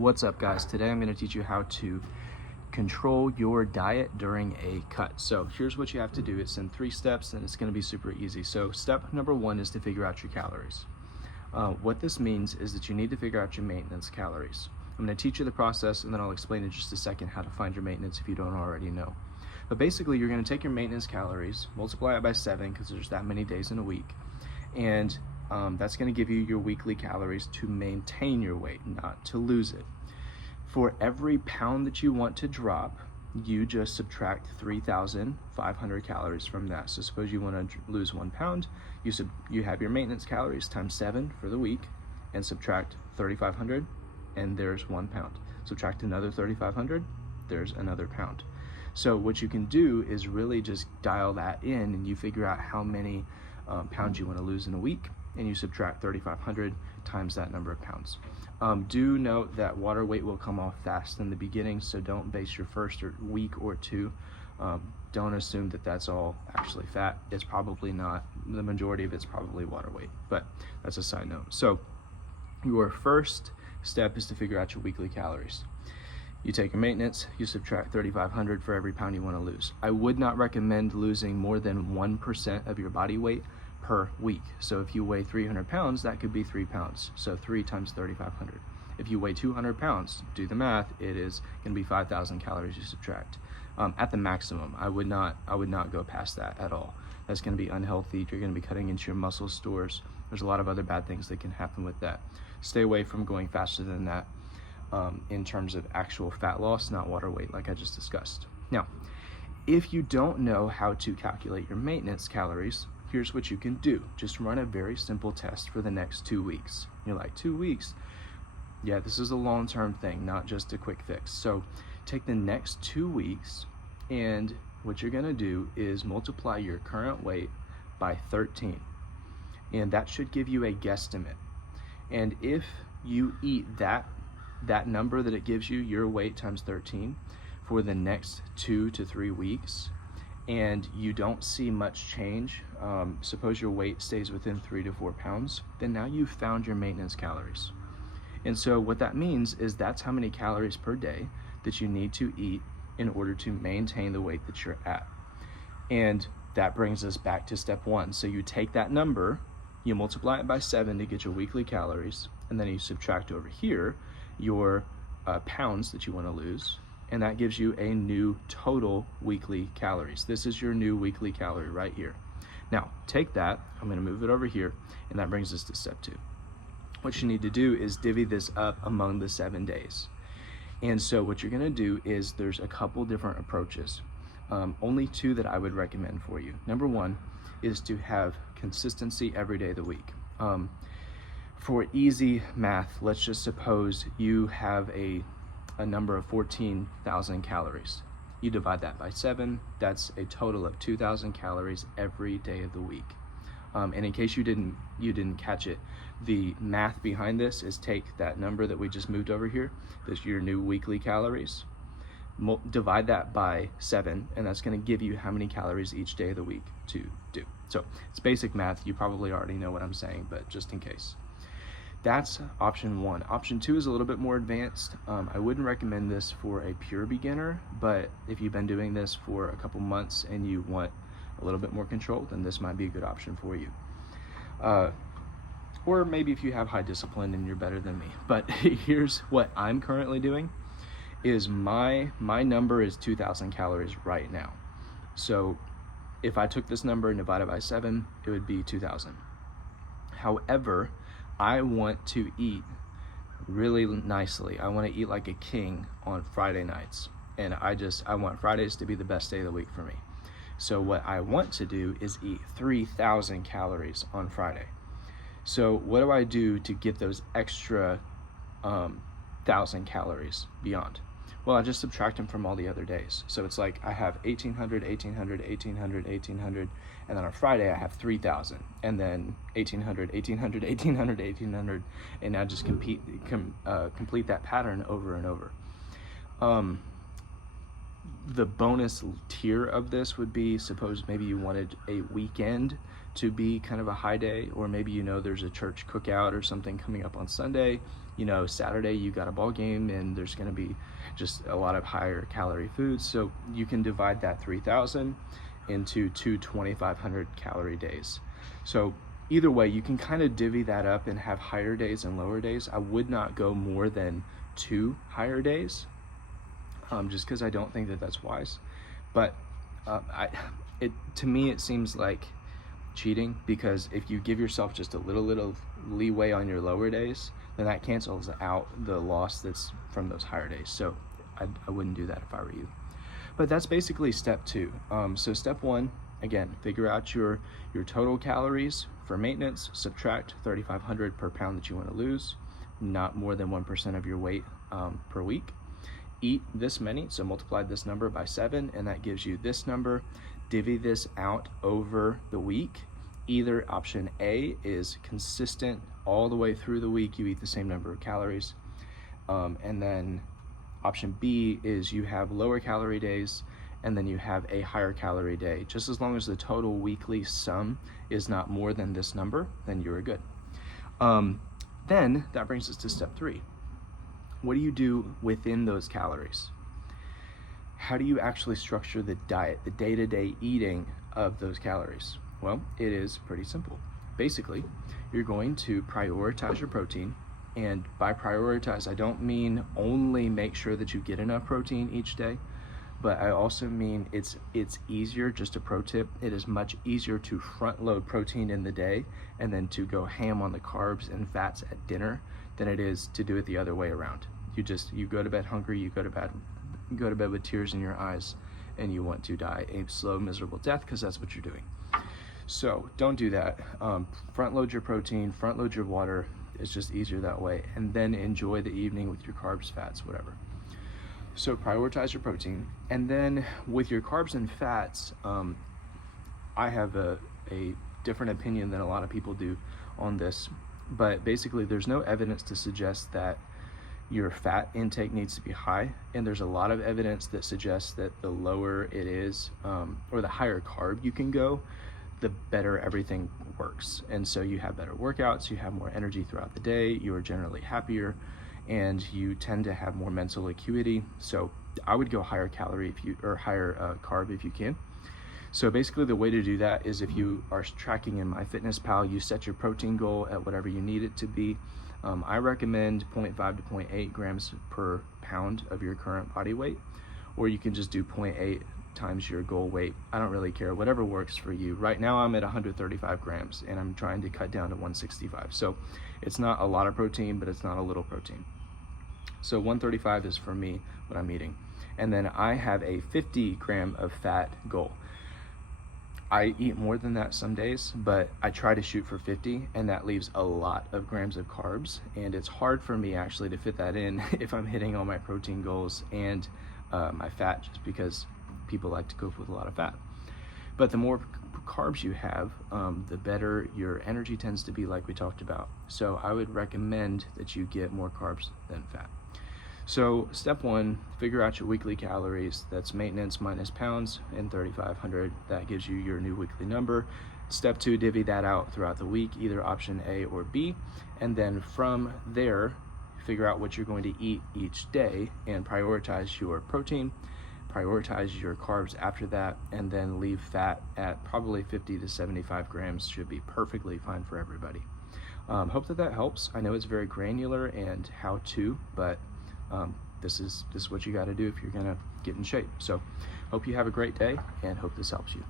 What's up, guys? Today I'm going to teach you how to control your diet during a cut. So here's what you have to do. It's in 3 steps and it's going to be super easy. So step number 1 is to figure out your calories. What this means is that you need to figure out your maintenance calories. I'm going to teach you the process and then I'll explain in just a second how to find your maintenance if you don't already know. But basically you're going to take your maintenance calories, multiply it by 7 because there's that many days in a week, and that's going to give you your weekly calories to maintain your weight, not to lose it. For every pound that you want to drop, you just subtract 3,500 calories from that. So suppose you want to lose 1 pound, you have your maintenance calories times 7 for the week, and subtract 3,500, and there's 1 pound. Subtract another 3,500, there's another pound. So what you can do is really just dial that in, and you figure out how many pounds you want to lose in a week, and you subtract 3,500 times that number of pounds. Do note that water weight will come off fast in the beginning, so don't base your first week or two. Don't assume that that's all actually fat. It's probably not. The majority of it's probably water weight, but that's a side note. So your first step is to figure out your weekly calories. You take your maintenance, you subtract 3,500 for every pound you want to lose. I would not recommend losing more than 1% of your body weight per week. So if you weigh 300 pounds, that could be 3 pounds. So 3 times 3,500. If you weigh 200 pounds, do the math, it is going to be 5,000 calories you subtract. At the maximum, I would not go past that at all. That's going to be unhealthy. You're going to be cutting into your muscle stores. There's a lot of other bad things that can happen with that. Stay away from going faster than that in terms of actual fat loss, not water weight, like I just discussed. Now, if you don't know how to calculate your maintenance calories, here's what you can do. Just run a very simple test for the next 2 weeks. You're like, 2 weeks? Yeah, this is a long-term thing, not just a quick fix. So take the next 2 weeks, and what you're gonna do is multiply your current weight by 13. And that should give you a guesstimate. And if you eat that number that it gives you, your weight times 13, for the next 2 to 3 weeks, and you don't see much change, suppose your weight stays within 3 to 4 pounds, then now you've found your maintenance calories. And so what that means is that's how many calories per day that you need to eat in order to maintain the weight that you're at. And that brings us back to step 1. So you take that number, you multiply it by 7 to get your weekly calories, and then you subtract over here your pounds that you want to lose, and that gives you a new total weekly calories. This is your new weekly calorie right here. Now, take that, I'm going to move it over here, and that brings us to step 2. What you need to do is divvy this up among the 7 days. And so what you're going to do is there's a couple different approaches. Only 2 that I would recommend for you. Number 1 is to have consistency every day of the week. For easy math, let's just suppose you have a number of 14,000 calories. You divide that by 7, that's a total of 2,000 calories every day of the week. And in case you didn't catch it, the math behind this is take that number that we just moved over here, that's your new weekly calories, divide that by 7, and that's going to give you how many calories each day of the week to do. So it's basic math. You probably already know what I'm saying, but just in case. That's option 1. Option 2 is a little bit more advanced. I wouldn't recommend this for a pure beginner, but if you've been doing this for a couple months and you want a little bit more control, then this might be a good option for you. Or maybe if you have high discipline and you're better than me. But here's what I'm currently doing is my number is 2,000 calories right now. So if I took this number and divided by 7, it would be 2,000. However, I want to eat really nicely. I want to eat like a king on Friday nights. And I want Fridays to be the best day of the week for me. So what I want to do is eat 3,000 calories on Friday. So what do I do to get those extra 1,000 calories beyond? Well, I just subtract them from all the other days. So it's like I have 1,800, 1,800, 1,800, 1,800, and then on Friday I have 3,000, and then 1,800, 1,800, 1,800, 1,800, and I just complete that pattern over and over. The bonus tier of this would be, suppose maybe you wanted a weekend to be kind of a high day, or maybe there's a church cookout or something coming up on Sunday. you know, Saturday you got a ball game and there's going to be just a lot of higher calorie foods. So you can divide that 3,000 into 2,500 calorie days. So either way, you can kind of divvy that up and have higher days and lower days. I would not go more than 2 higher days, just because I don't think that that's wise. But to me, it seems like cheating, because if you give yourself just a little leeway on your lower days, then that cancels out the loss that's from those higher days. So I wouldn't do that if I were you. But that's basically step 2. So step 1, again, figure out your total calories for maintenance, subtract 3,500 per pound that you want to lose, not more than 1% of your weight per week. Eat this many, so multiply this number by 7, and that gives you this number. Divvy this out over the week. Either option A is consistent all the way through the week, you eat the same number of calories, and then option B is you have lower calorie days and then you have a higher calorie day. Just as long as the total weekly sum is not more than this number, then you're good. Then that brings us to step 3. What do you do within those calories? How do you actually structure the diet, the day-to-day eating of those calories? Well, it is pretty simple. Basically, you're going to prioritize your protein. And by prioritize, I don't mean only make sure that you get enough protein each day, but I also mean it's easier. Just a pro tip, it is much easier to front load protein in the day and then to go ham on the carbs and fats at dinner than it is to do it the other way around. You go to bed hungry, you go to bed with tears in your eyes, and you want to die a slow, miserable death, because that's what you're doing. So don't do that. Front load your protein, front load your water. It's just easier that way, and then enjoy the evening with your carbs, fats, whatever. So prioritize your protein, and then with your carbs and fats, I have a different opinion than a lot of people do on this, but basically there's no evidence to suggest that your fat intake needs to be high, and there's a lot of evidence that suggests that the lower it is, or the higher carb you can go, the better everything works. And so you have better workouts, you have more energy throughout the day, you are generally happier, and you tend to have more mental acuity. So I would go higher calorie higher carb if you can. So basically the way to do that is, if you are tracking in MyFitnessPal, you set your protein goal at whatever you need it to be. I recommend 0.5 to 0.8 grams per pound of your current body weight, or you can just do 0.8 times your goal weight. I don't really care, whatever works for you. Right now I'm at 135 grams and I'm trying to cut down to 165. So it's not a lot of protein, but it's not a little protein. So 135 is for me what I'm eating. And then I have a 50 gram of fat goal. I eat more than that some days, but I try to shoot for 50, and that leaves a lot of grams of carbs, and it's hard for me actually to fit that in if I'm hitting all my protein goals and my fat, just because people like to cook with a lot of fat. But the more carbs you have, the better your energy tends to be, like we talked about. So I would recommend that you get more carbs than fat. So step 1, figure out your weekly calories. That's maintenance minus pounds and 3,500. That gives you your new weekly number. Step 2, divvy that out throughout the week, either option A or B. And then from there, figure out what you're going to eat each day and prioritize your protein, prioritize your carbs after that, and then leave fat at probably 50 to 75 grams. Should be perfectly fine for everybody. Hope that helps. I know it's very granular and how to, but this is what you got to do if you're gonna get in shape. So hope you have a great day, and hope this helps you.